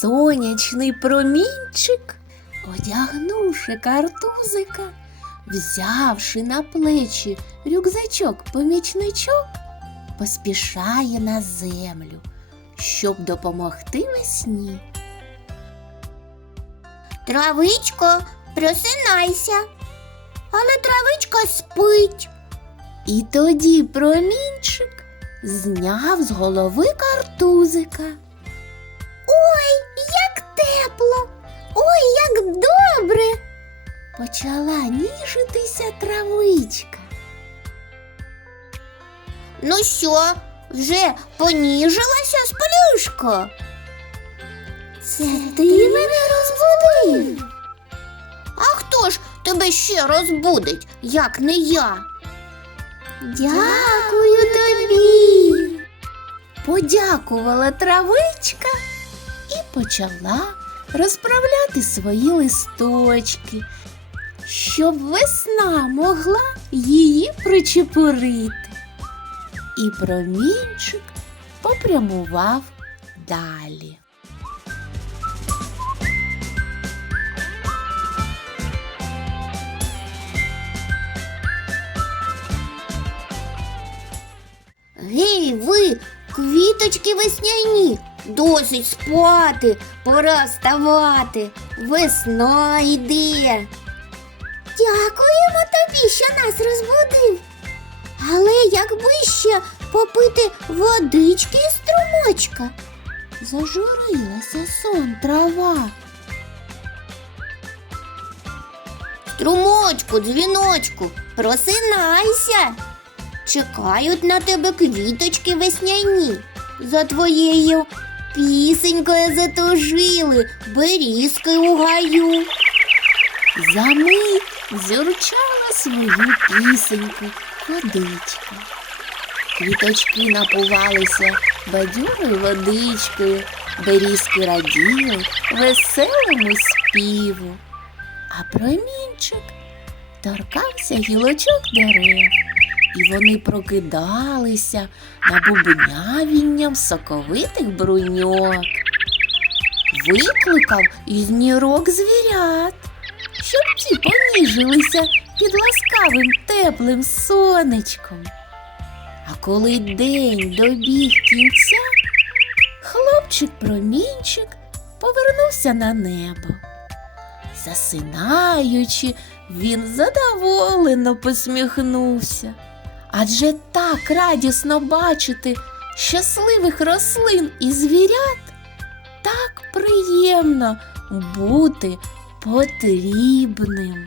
сонячний промінчик, одягнувши картузика, взявши на плечі рюкзачок помічничок, поспішає на землю, щоб допомогти весні. Травичко, просинайся. Але травичка спить. І тоді промінчик зняв з голови картузика. Ой, тепло! Ой, як добре! Почала ніжитися травичка. Ну що, вже поніжилася спалюшко? Це ти мене розбудив. А хто ж тебе ще розбудить, як не я? Дякую тобі. Подякувала травичка почала розправляти свої листочки, щоб весна могла її причепурити. І промінчик попрямував далі. Гей, ви, квіточки весняні, досить спати, пора вставати. Весна йде. Дякуємо тобі, що нас розбудив. Але якби ще попити водички з струмочка. Зажурилася сон трава. Струмочку, дзвіночку, просинайся. Чекають на тебе квіточки весняні. За твоєю пісенькою затужили берізки у гаю. За мить зюрчала свою пісеньку водичка. Квіточки напувалися бадьорою водичкою, берізки раділи веселому співу, а промінчик торкався гілочок дерев, і вони прокидалися набубнявінням соковитих бруньок. Викликав із нірок звірят щоб ті поніжилися під ласкавим теплим сонечком. А коли день добіг кінця, хлопчик-промінчик повернувся на небо. Засинаючи, він задоволено посміхнувся. Адже так радісно бачити щасливих рослин і звірят, так приємно бути потрібним.